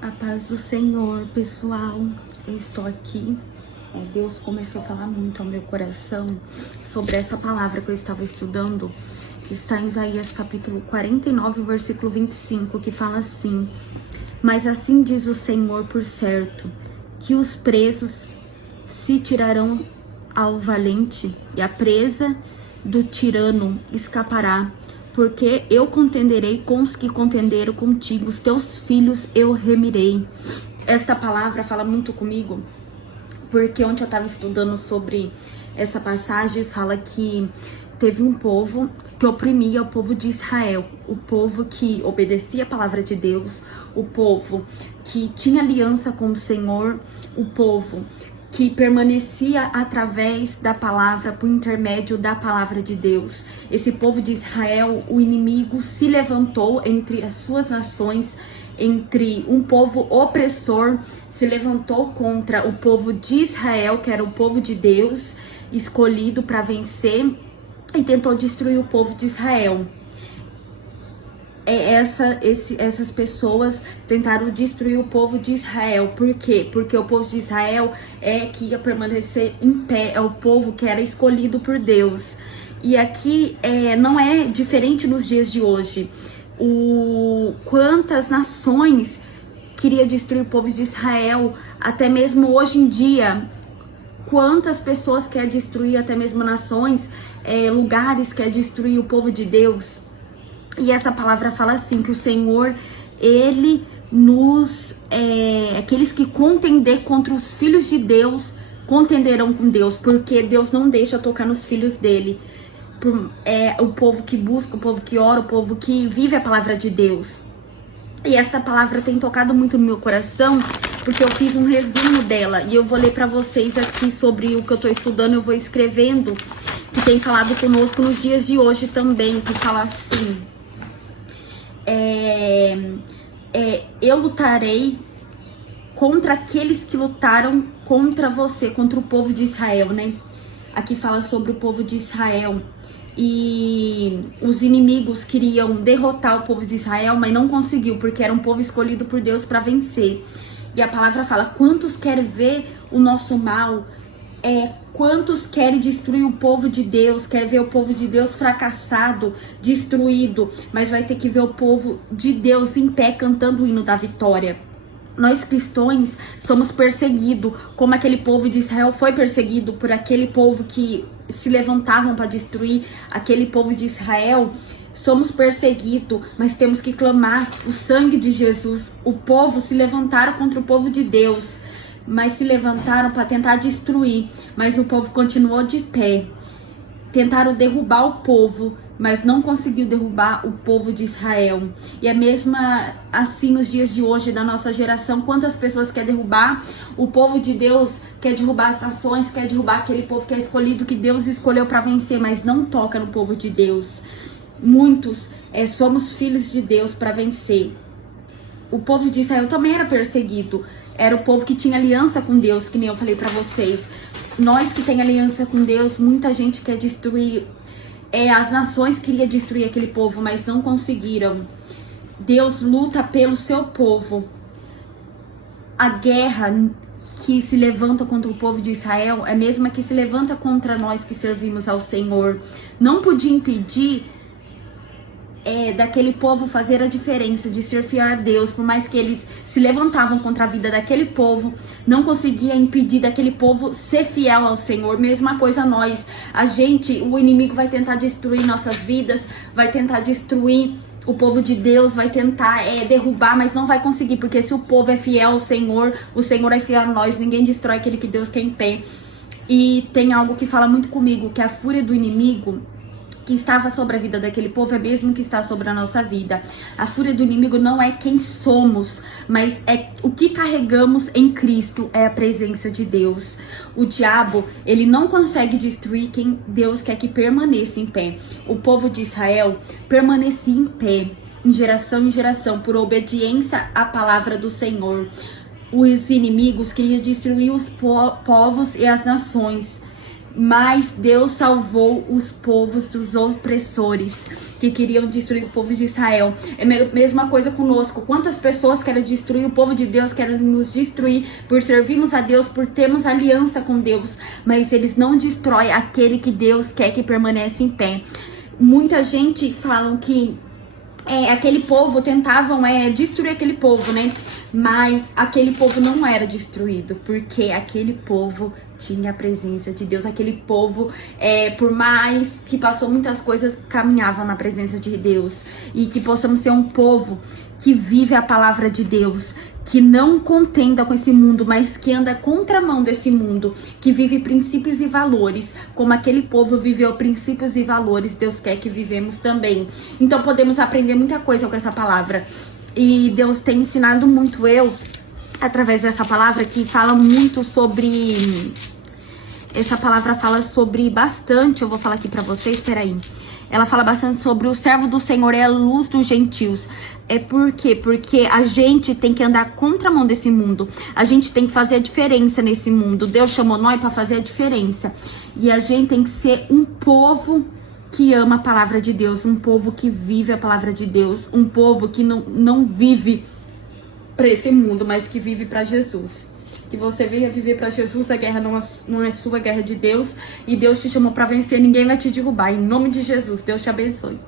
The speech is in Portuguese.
A paz do Senhor, pessoal. Eu estou aqui. Deus começou a falar muito ao meu coração sobre essa palavra que eu estava estudando, que está em Isaías capítulo 49, versículo 25, que fala assim: mas assim diz o Senhor por certo, que os presos se tirarão ao valente, e a presa do tirano escapará. Porque eu contenderei com os que contenderam contigo, os teus filhos eu remirei. Esta palavra fala muito comigo, porque ontem eu estava estudando sobre essa passagem, fala que teve um povo que oprimia o povo de Israel, o povo que obedecia a palavra de Deus, o povo que tinha aliança com o Senhor, o povo que permanecia através da palavra, por intermédio da palavra de Deus. Esse povo de Israel, o inimigo se levantou entre as suas nações, entre um povo opressor, se levantou contra o povo de Israel, que era o povo de Deus, escolhido para vencer, e tentou destruir o povo de Israel. Essas pessoas tentaram destruir o povo de Israel. Por quê? Porque o povo de Israel que ia permanecer em pé, é o povo que era escolhido por Deus. E aqui não é diferente nos dias de hoje. Quantas nações queria destruir o povo de Israel, até mesmo hoje em dia. Quantas pessoas querem destruir até mesmo nações, lugares, querem destruir o povo de Deus. E essa palavra fala assim, que o Senhor, Ele nos... aqueles que contender contra os filhos de Deus, contenderão com Deus, porque Deus não deixa tocar nos filhos dele. O povo que busca, o povo que ora, o povo que vive a palavra de Deus. E essa palavra tem tocado muito no meu coração, porque eu fiz um resumo dela, e eu vou ler para vocês aqui sobre o que eu tô estudando, eu vou escrevendo, que tem falado conosco nos dias de hoje também, que fala assim... eu lutarei contra aqueles que lutaram contra você, contra o povo de Israel, né? Aqui fala sobre o povo de Israel. E os inimigos queriam derrotar o povo de Israel, mas não conseguiu, porque era um povo escolhido por Deus para vencer. E a palavra fala, quantos querem ver o nosso mal? Quantos querem destruir o povo de Deus, querem ver o povo de Deus fracassado, destruído, mas vai ter que ver o povo de Deus em pé cantando o hino da vitória. Nós cristãos somos perseguidos, como aquele povo de Israel foi perseguido por aquele povo que se levantavam para destruir aquele povo de Israel. Somos perseguidos, mas temos que clamar o sangue de Jesus. O povo se levantaram contra o povo de Deus, mas se levantaram para tentar destruir, mas o povo continuou de pé. Tentaram derrubar o povo, mas não conseguiu derrubar o povo de Israel. E é mesmo assim nos dias de hoje, da nossa geração, quantas pessoas querem derrubar o povo de Deus, quer derrubar as nações, quer derrubar aquele povo que é escolhido, que Deus escolheu para vencer, mas não toca no povo de Deus. Muitos somos filhos de Deus para vencer. O povo de Israel também era perseguido. Era o povo que tinha aliança com Deus, que nem eu falei pra vocês. Nós que tem aliança com Deus, muita gente quer destruir. As nações queriam destruir aquele povo, mas não conseguiram. Deus luta pelo seu povo. A guerra que se levanta contra o povo de Israel é a mesma que se levanta contra nós que servimos ao Senhor. Não podia impedir daquele povo fazer a diferença, de ser fiel a Deus. Por mais que eles se levantavam contra a vida daquele povo, não conseguia impedir daquele povo ser fiel ao Senhor. Mesma coisa nós, o inimigo vai tentar destruir nossas vidas, vai tentar destruir o povo de Deus, vai tentar derrubar, mas não vai conseguir, porque se o povo é fiel ao Senhor, o Senhor é fiel a nós, ninguém destrói aquele que Deus tem em pé. E tem algo que fala muito comigo, que a fúria do inimigo que estava sobre a vida daquele povo é mesmo que está sobre a nossa vida. A fúria do inimigo não é quem somos, mas é o que carregamos em Cristo, é a presença de Deus. O diabo, ele não consegue destruir quem Deus quer que permaneça em pé. O povo de Israel permanecia em pé, em geração, por obediência à palavra do Senhor. Os inimigos queriam destruir os povos e as nações. Mas Deus salvou os povos dos opressores que queriam destruir o povo de Israel. É a mesma coisa conosco. Quantas pessoas querem destruir o povo de Deus, querem nos destruir por servirmos a Deus, por termos aliança com Deus, mas eles não destroem aquele que Deus quer que permaneça em pé. Muita gente falam que aquele povo, tentavam destruir aquele povo, né? Mas aquele povo não era destruído, porque aquele povo tinha a presença de Deus. Aquele povo, por mais que passou muitas coisas, caminhava na presença de Deus. E que possamos ser um povo que vive a palavra de Deus, que não contenda com esse mundo, mas que anda contramão desse mundo, que vive princípios e valores, como aquele povo viveu princípios e valores, Deus quer que vivemos também. Então podemos aprender muita coisa com essa palavra. E Deus tem ensinado muito através dessa palavra, que fala muito sobre... Essa palavra fala sobre bastante, eu vou falar aqui pra vocês, peraí. Ela fala bastante sobre o servo do Senhor é a luz dos gentios. Por quê? Porque a gente tem que andar contramão desse mundo. A gente tem que fazer a diferença nesse mundo. Deus chamou nós para fazer a diferença. E a gente tem que ser um povo que ama a palavra de Deus. Um povo que vive a palavra de Deus. Um povo que não vive para esse mundo, mas que vive para Jesus. Que você venha viver para Jesus, a guerra não é sua, a guerra é de Deus. E Deus te chamou para vencer, ninguém vai te derrubar. Em nome de Jesus, Deus te abençoe.